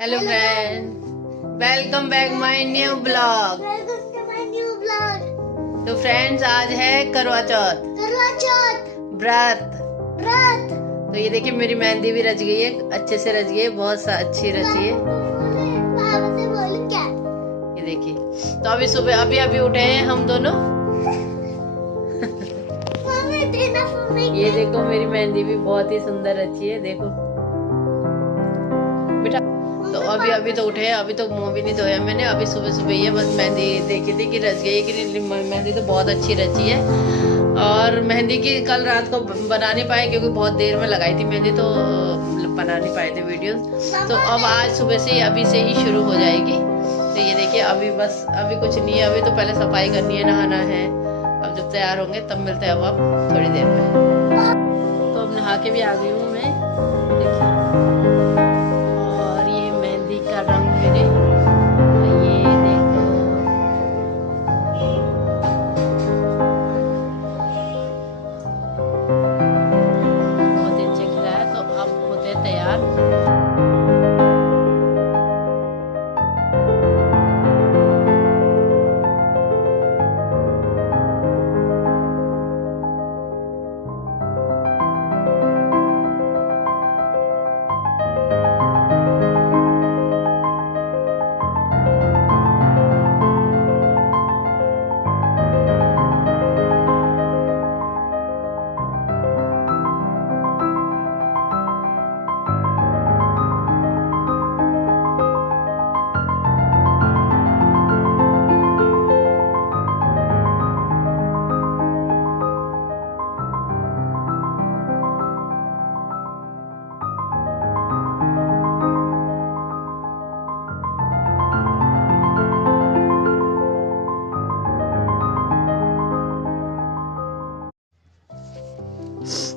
Hello friend, welcome back my new blog. तो friends, आज है करवा चौथ व्रत। तो ये देखिए मेरी मेहंदी भी रच गई है, अच्छे से रच गई है, बहुत अच्छी रची है। ये देखिए, तो अभी सुबह अभी उठे हैं हम दोनों। ये देखो मेरी मेहंदी भी बहुत ही सुंदर रची है, देखो बेटा। तो अभी तो उठे हैं, अभी तो मुंह भी नहीं धोया मैंने। अभी सुबह ये बस मेहंदी देखी थी कि रच गई कि नहीं। मेहंदी तो बहुत अच्छी रची है। और मेहंदी की कल रात को बना नहीं पाए क्योंकि बहुत देर में लगाई थी मेहंदी, तो बना नहीं पाए थे वीडियोस। तो अब आज सुबह से अभी से ही शुरू हो जाएगी। तो ये देखिए अभी कुछ नहीं है, अभी तो पहले सफाई करनी है, नहाना है। अब जब तैयार होंगे तब मिलते हैं अब आप थोड़ी देर में। तो अब नहा के भी आ गई हूँ मैं, देखिए। और ये मेहंदी का रंग मेरे, ये देखो, बहुत अच्छे खिला है। तो अब होते हैं तैयार।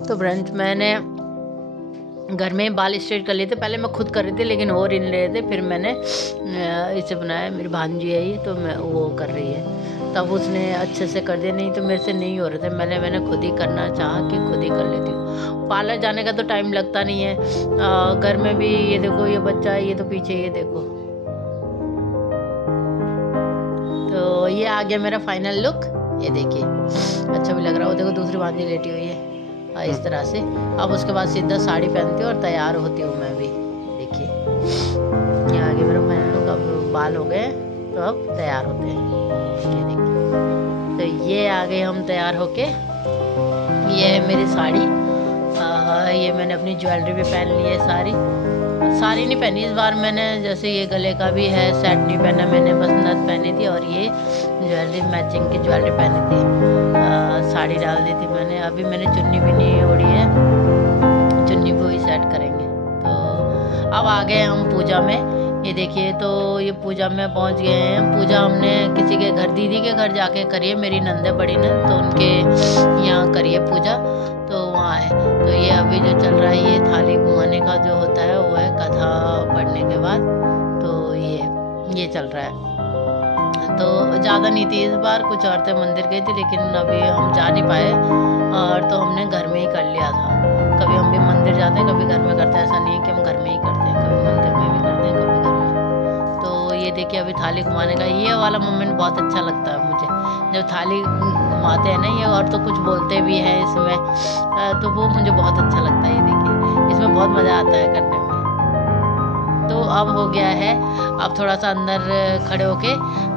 तो फ्रेंड्स, मैंने घर में बाल स्ट्रेट कर लिए थे। पहले मैं खुद कर रही थी लेकिन हो नहीं रहे थे, फिर मैंने इसे बनाया। मेरी भांजी है ये, तो मैं वो कर रही है, तब उसने अच्छे से कर दिया। नहीं तो मेरे से नहीं हो रहे थे। मैंने खुद ही करना चाहा कि खुद ही कर लेती हूँ। पार्लर जाने का तो टाइम लगता नहीं है। घर में भी ये देखो, ये बच्चा है, ये तो पीछे, ये देखो। तो ये आ गया मेरा फाइनल लुक, ये देखिए, अच्छा भी लग रहा है। वो देखो दूसरी भांजी लेटी हुई है इस तरह से। अब उसके बाद सीधा साड़ी पहनती हूँ और तैयार होती हूँ मैं भी। देखिए ये आगे मेरा फाइनल लुक। अब बाल हो गए तो अब तैयार होते हैं, ये देखिए। तो ये आ गए हम तैयार होके। ये है मेरी साड़ी। ये मैंने अपनी ज्वेलरी भी पहन ली है, सारी नहीं पहनी इस बार मैंने। जैसे ये गले का भी है, सेट नहीं पहना मैंने, बस नथ पहनी थी और ये ज्वेलरी, मैचिंग की ज्वेलरी पहनी थी। साड़ी डाल दी थी मैंने। अभी मैंने चुन्नी भी नहीं ओढ़ी है, चुन्नी भी वही सेट करेंगे। तो अब आ गए हम पूजा में। ये देखिए, तो ये पूजा में पहुंच गए हैं। पूजा हमने किसी के घर, दीदी के घर जाके करी है, मेरी नंद है, बड़ी नंद, तो उनके यहाँ करी है पूजा, तो वहाँ है। तो ये अभी जो चल रहा है, ये थाली घुमाने का जो होता है वो है कथा पढ़ने के बाद। तो ये चल रहा है। तो ज़्यादा नहीं थी इस बार, कुछ औरतें मंदिर गई थी लेकिन अभी हम जा नहीं पाए, और तो हमने घर में ही कर लिया था। कभी हम भी मंदिर जाते हैं, कभी घर में करते हैं। ऐसा नहीं है कि हम घर में ही करते हैं, कभी मंदिर में भी करते हैं, कभी घर में। तो ये देखिए, अभी थाली घुमाने का ये वाला मोमेंट बहुत अच्छा लगता है मुझे, जब थाली घुमाते हैं ना ये, और तो कुछ बोलते भी हैं इसमें, तो वो मुझे बहुत अच्छा लगता है। ये देखिए, इसमें बहुत मज़ा आता है करने में। तो अब हो गया है, अब थोड़ा सा अंदर खड़े होके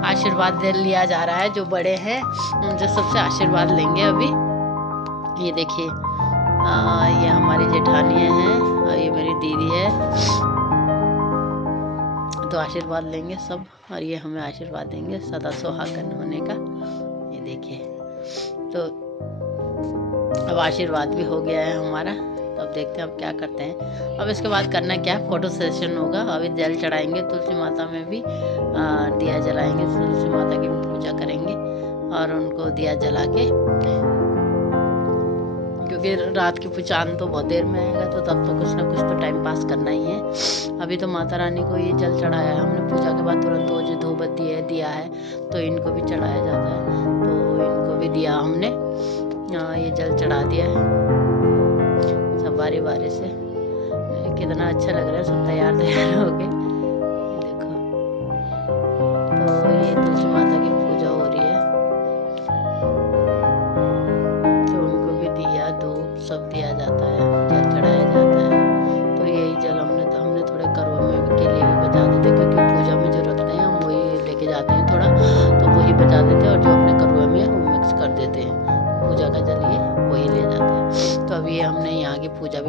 आशीर्वाद दे लिया जा रहा है। जो बड़े हैं उनसे सबसे आशीर्वाद लेंगे अभी। ये देखिए, ये हमारी जेठानियाँ हैं और ये मेरी दीदी है। तो आशीर्वाद लेंगे सब, और ये हमें आशीर्वाद देंगे सदा सुहागन होने का। ये देखिए, तो अब आशीर्वाद भी हो गया है हमारा। तो अब देखते हैं अब क्या करते हैं। अब इसके बाद करना क्या है, फोटो सेशन होगा। अभी जल चढ़ाएंगे, तुलसी माता में भी दिया जलाएंगे, तुलसी माता की भी पूजा करेंगे और उनको दिया जला के, क्योंकि रात की चांद तो बहुत देर में आएगा, तो तब तो कुछ ना कुछ तो टाइम पास करना ही है। अभी तो माता रानी को ये जल चढ़ाया है हमने, पूजा के बाद तुरंत वो जो धूपबत्ती है दिया है, तो इनको भी चढ़ाया जाता है। तो इनको भी दिया हमने, ये जल चढ़ा दिया है सब बारी बारी से। कितना अच्छा लग रहा है, सब तैयार हो गए।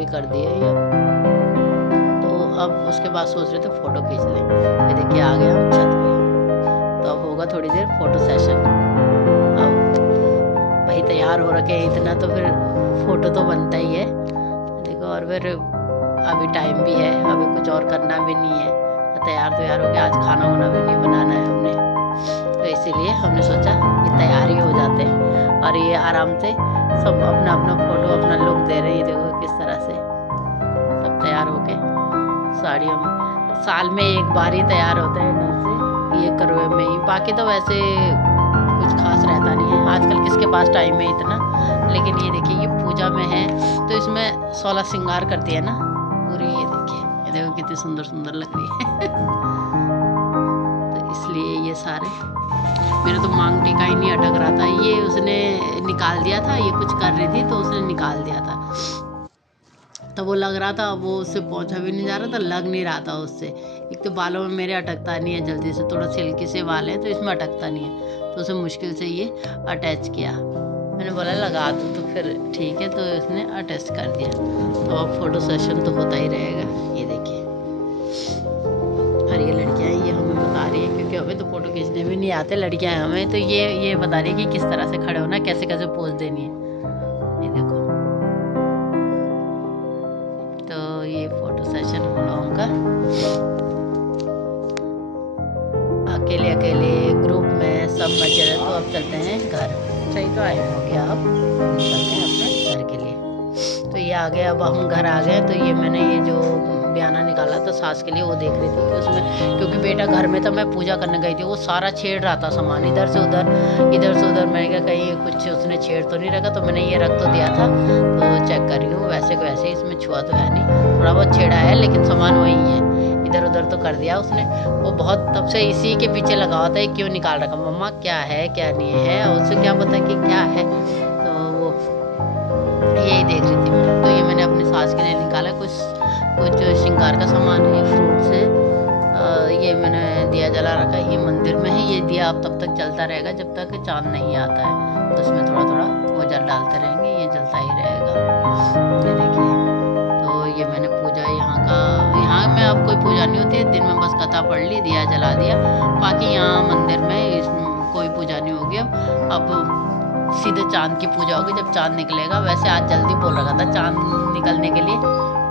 कर दिए ये। तो अब उसके बाद सोच रहे थे फ़ोटो खींच लें। ये देखिए आ गए हम छत पे। तो अब होगा थोड़ी देर फ़ोटो सेशन। अब भाई तैयार हो रखे हैं इतना, तो फिर फ़ोटो तो बनता ही है। देखो, और फिर अभी टाइम भी है, अभी कुछ और करना भी नहीं है, तो तैयार हो गया। आज खाना वाना भी नहीं बनाना है हमने, तो इसीलिए हमने सोचा कि तैयार ही हो जाते हैं। और ये आराम से सब अपना अपना फ़ोटो, अपना लुक दे रहे हैं। देखो किस तरह से सब तैयार होके साड़ियों में। साल में एक बार ही तैयार होते हैं ढंग से, ये करवे में ही। बाकी तो वैसे कुछ खास रहता नहीं है, आजकल किसके पास टाइम है इतना। लेकिन ये देखिए, ये पूजा में है तो इसमें 16 श्रृंगार करती है ना पूरी। ये देखो कितनी सुंदर सुंदर लग रही है। तो इसलिए ये सारे, मेरा तो मांग टीका ही नहीं अटक रहा था। ये उसने निकाल दिया था, ये कुछ कर रही थी तो उसने निकाल दिया था। तो वो लग रहा था, वो उससे पहुंचा भी नहीं जा रहा था, लग नहीं रहा था उससे। एक तो बालों में मेरे अटकता नहीं है जल्दी से, थोड़ा सिल्की से बाल है तो इसमें अटकता नहीं है, तो उसे मुश्किल से ये अटैच किया। मैंने बोला लगा दो, तो फिर ठीक है, तो इसने अटैच कर दिया। तो अब फ़ोटो सेशन तो होता ही रहेगा। ये देखिए, और ये लड़कियाँ ये हमें बता रही है, क्योंकि हमें तो फ़ोटो खींचने भी नहीं आते लड़कियाँ हैं हमें, तो ये बता रही है कि किस तरह से खड़े होना, कैसे कैसे पोज देनी है। ये देखो, तो ये फ़ोटो सेशन हम लोगों का अकेले अकेले, ग्रुप में सब मजे रहे। तो अब चलते हैं घर। सही तो आए हो गया, अब चलते हैं अपने घर के लिए। तो ये आ गए, अब हम घर आ गए। तो ये मैंने ये जो बयाना निकाला था सास के लिए, वो देख रही थी कि उसमें, क्योंकि बेटा घर में था, मैं पूजा करने गई थी, वो सारा छेड़ रहा था सामान, इधर से उधर इधर से उधर। मैंने कहा कहीं कुछ उसने छेड़ तो नहीं रखा, तो मैंने ये रख तो दिया था, तो चेक कर रही हूँ। वैसे को वैसे इसमें छुआ तो है नहीं, थोड़ा बहुत छेड़ा है, लेकिन सामान वही है, इधर उधर तो कर दिया उसने। वो बहुत तब से इसी के पीछे लगा हुआ था, क्यों निकाल रखा मम्मा, क्या है क्या नहीं है, उसे क्या पता कि क्या है। तो वो यही देख रही थी मैं। तो ये मैंने अपनी सास के लिए निकाला, कुछ श्रृंगार का सामान है, फ्रूट्स है। ये मैंने दिया जला रखा है, ये मंदिर में है। ये दिया अब तब तक जलता रहेगा जब तक चांद नहीं आता है, तो इसमें थोड़ा थोड़ा वो जल डालते रहेंगे, ये जलता ही रहेगा। ये देखिए, तो ये मैंने पूजा यहाँ में अब कोई पूजा नहीं होती है, दिन में बस कथा पढ़ ली, दिया जला दिया। बाकी यहाँ मंदिर में कोई पूजा नहीं होगी। अब सीधे चांद की पूजा होगी जब चांद निकलेगा। वैसे आज जल्दी बोल रखा था चांद निकलने के लिए,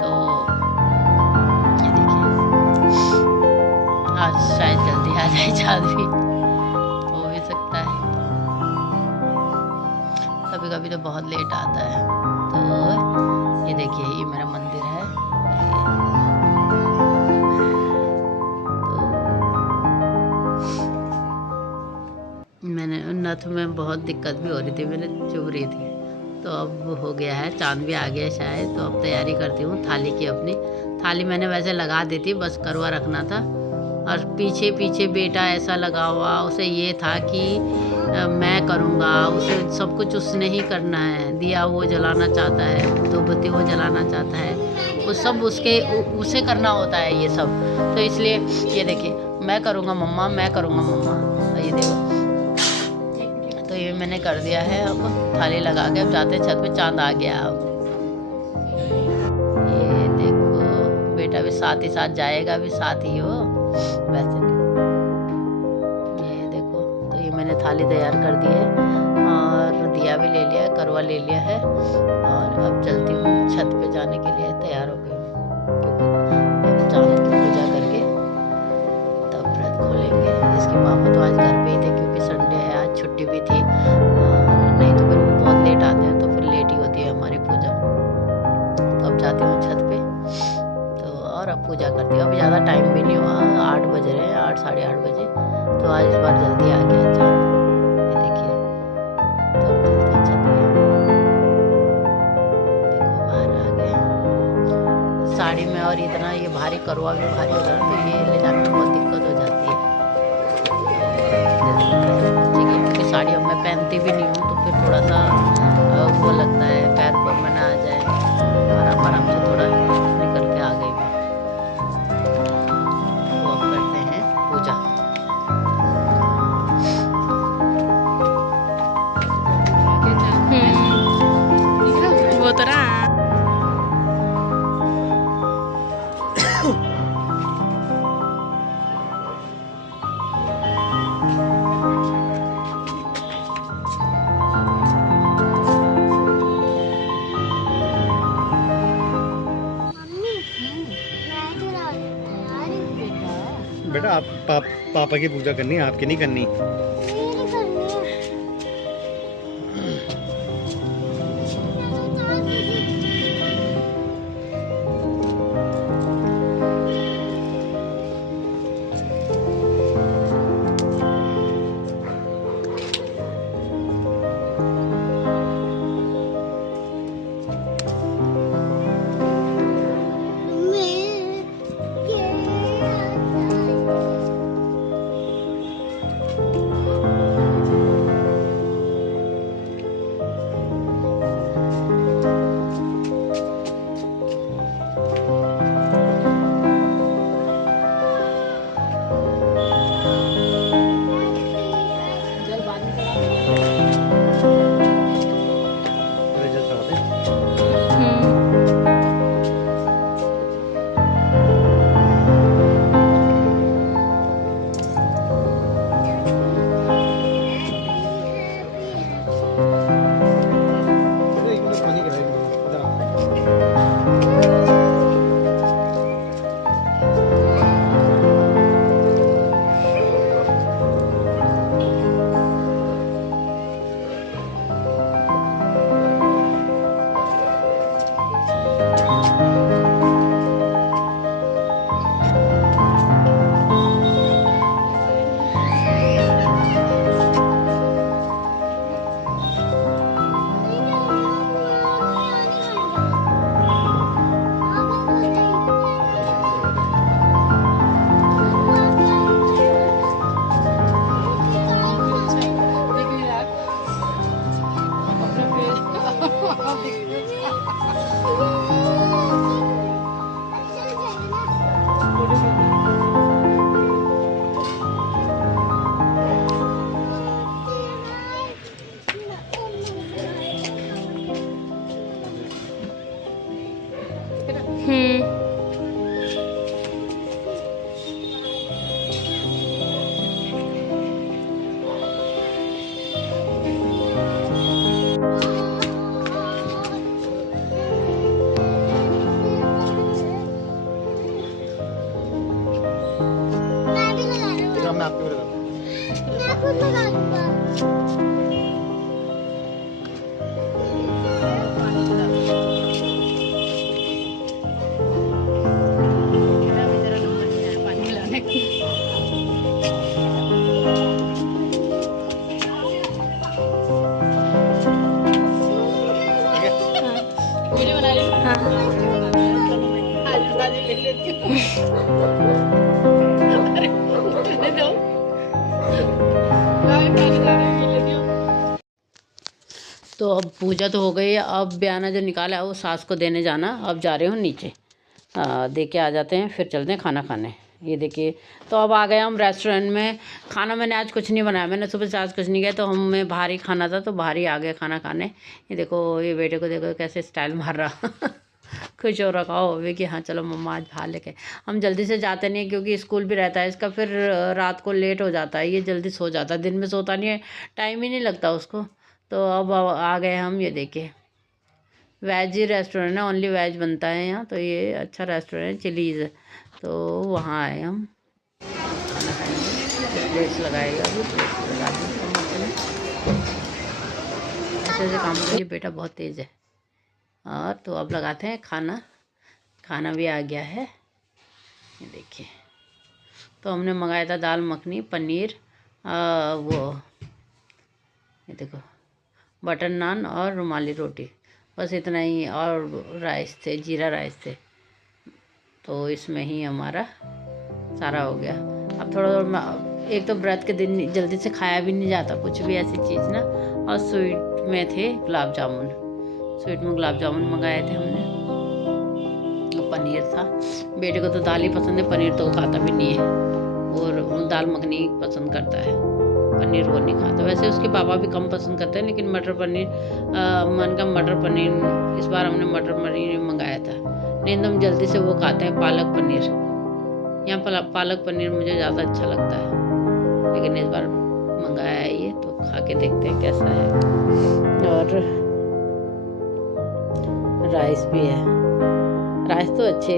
तो ये देखिए आज शायद जल्दी आ जाए चांद भी, हो भी सकता है। कभी कभी तो बहुत लेट आता है। तो ये देखिए, ये मेरा मंदिर है। मैंने नथ में बहुत दिक्कत भी हो रही थी, मैंने चुभ रही थी, तो अब हो गया है, चांद भी आ गया शायद। तो अब तैयारी करती हूँ थाली की। अपनी थाली मैंने वैसे लगा दी थी, बस करवा रखना था। और पीछे पीछे बेटा ऐसा लगा हुआ, उसे ये था कि मैं करूँगा, उसे सब कुछ उसने ही करना है। दिया वो जलाना चाहता है, धूपबत्ती वो जलाना चाहता है, वो सब उसे करना होता है ये सब। तो इसलिए ये देखिए, मैं करूँगा मम्मा, मैं करूँगा मम्मा। तो ये देखो, तो ये मैंने कर दिया है। अब थाली लगा के अब जाते हैं छत पे, चांद आ गया। अब ये देखो, बेटा भी साथ ही साथ जाएगा, भी साथ ही हो वैसे। ये देखो, तो ये मैंने थाली तैयार कर दी है, और दिया भी ले लिया है, करवा ले लिया है। और अब चलती हूँ छत पे जाने के लिए, तैयार हो गई हूँ, क्योंकि अब चांद की पूजा करके तब व्रत खोलेंगे। इसके पापा तो आज घर पे ही थे, क्योंकि संडे है, आज छुट्टी भी थी। नहीं तो फिर वो बहुत लेट आते हैं, तो फिर लेट ही होती है हमारी पूजा। तो अब जाती हूँ छत पे, तो और अब पूजा करती हूँ। अब ज़्यादा टाइम भी नहीं हुआ, 8 बज रहे हैं, 8 साढ़े 8 बजे। तो आज इस बार जल्दी आ गया चांद। ये देखिए, तो अब चलते हैं छत पे। देखो बाहर आ गए। साड़ी में और इतना ये भारी करवा भी भारी हो रहा है, तो ये ले जाने में बहुत दिक्कत हो जाती है। ठीक है, क्योंकि साड़ी अब मैं पहनती भी नहीं हूँ, तो फिर थोड़ा सा वो लगता है पैर पर में ना आ जाए। आराम आराम से थोड़ा निकल के आ गई मैं। तो अब करते हैं पूजा। वो तो रहा बेटा आप पापा की पूजा करनी है, आपकी नहीं करनी। मैं आपको मैं खुद लगा दूंगा। वीडियो बना ली। हाँ ले लेती हूँ। तो अब पूजा तो हो गई है। अब बयाना जो निकाला है वो सास को देने जाना। अब जा रहे हो नीचे, दे के आ जाते हैं, फिर चलते हैं खाना खाने। ये देखिए, तो अब आ गए हम रेस्टोरेंट में। खाना मैंने आज कुछ नहीं बनाया, मैंने सुबह से आज कुछ नहीं किया, तो हमें बाहर ही खाना था, तो बाहर ही आ गए खाना खाने। ये देखो, ये बेटे को देखो कैसे स्टाइल मार रहा खुश हो रखा हो भी कि हाँ चलो मम्मा आज बाहर लेके। हम जल्दी से जाते नहीं क्योंकि स्कूल भी रहता है इसका, फिर रात को लेट हो जाता है। ये जल्दी सो जाता है, दिन में सोता नहीं है, टाइम ही नहीं लगता उसको। तो अब आ गए हम। ये देखिए, वेज ही रेस्टोरेंट है, ओनली वेज बनता है यहाँ। तो ये अच्छा रेस्टोरेंट चिलीज़ है, तो वहाँ आए हम खाना खाएंगे। प्लेट्स लगाएगा, अभी प्लेट्स लगा दी। ऐसे ऐसे काम के लिए बेटा बहुत तेज़ है। और तो अब लगाते हैं खाना। खाना भी आ गया है, ये देखिए। तो हमने मंगाया था दाल मखनी, पनीर, वो ये देखो बटर नान और रुमाली रोटी, बस इतना ही। और राइस थे, जीरा राइस थे। तो इसमें ही हमारा सारा हो गया। अब थोड़ा एक तो व्रत के दिन जल्दी से खाया भी नहीं जाता कुछ भी ऐसी चीज़ ना। और स्वीट में थे गुलाब जामुन, स्वीट में गुलाब जामुन मंगाए थे हमने। पनीर था, बेटे को तो दाल ही पसंद है, पनीर तो वो खाता भी नहीं है। और दाल मखनी पसंद करता है, पनीर वो नहीं खाता। वैसे उसके पापा भी कम पसंद करते हैं, लेकिन मटर पनीर मन का मटर पनीर, इस बार हमने मटर पनीर मंगाया था। नहीं तो हम जल्दी से वो खाते हैं पालक पनीर। यहाँ पालक पनीर मुझे ज़्यादा अच्छा लगता है, लेकिन इस बार मंगाया है ये, तो खा के देखते हैं कैसा है। और राइस भी है, राइस तो अच्छे,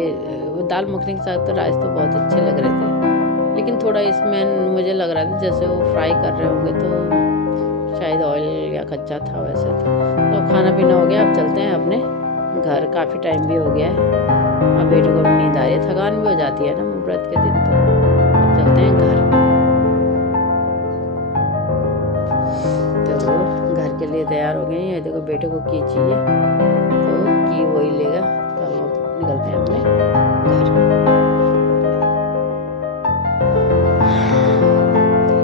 दाल मखनी के साथ तो राइस तो बहुत अच्छे लग रहे थे। लेकिन लेकिन थोड़ा इसमें मुझे लग रहा था जैसे वो फ्राई कर रहे होंगे तो शायद ऑयल या कच्चा था वैसे तो अब खाना पीना हो गया। अब चलते हैं अपने घर, काफ़ी टाइम भी हो गया है। अब बेटे को भी नींद आ रही है, थकान भी हो जाती है ना व्रत के दिन, तो अब चलते हैं घर। तो घर के लिए तैयार हो गए। ये देखो बेटे को की चाहिए तो की वही लेगा, तो अब निकलते हैं अपने घर।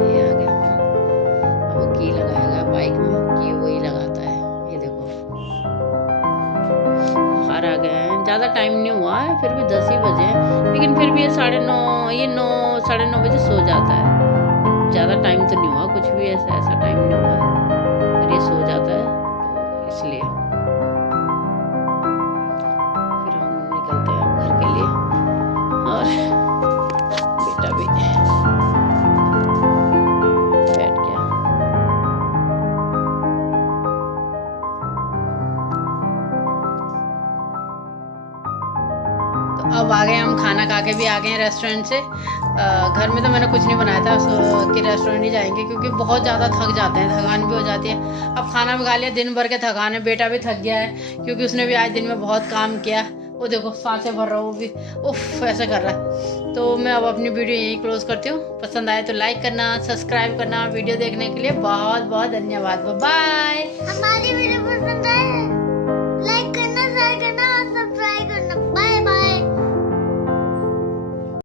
ये आ गया, अब वो की लगाएगा बाइक में, की वही लगाता है। ये देखो बाहर आ गए हैं, ज़्यादा टाइम नहीं हुआ है, फिर भी 10 ही बजे हैं, लेकिन फिर भी ये 9:30, ये 9 साढ़े 9 बजे सो जाता है। ज़्यादा टाइम तो नहीं हुआ, कुछ भी ऐसा टाइम नहीं हुआ है, पर ये सो जाता है तो इसलिए फिर हम निकलते हैं अब घर के लिए। और बेटा भी बैठ गया। तो अब आ गए हम, खाना खा के भी आ गए हैं रेस्टोरेंट से। घर में तो मैंने कुछ नहीं बनाया था कि रेस्टोरेंट ही जाएंगे, क्योंकि बहुत ज़्यादा थक जाते हैं, थकान भी हो जाती है। अब खाना भी खा लिया, दिन भर के थकान है, बेटा भी थक गया है क्योंकि उसने भी आज दिन में बहुत काम किया। वो देखो सांसें भर रहा हूँ, वो भी उफ ऐसा कर रहा है। तो मैं अब अपनी वीडियो यहीं क्लोज करती हूँ। पसंद आए तो लाइक करना, सब्सक्राइब करना। वीडियो देखने के लिए बहुत बहुत धन्यवाद। बाय।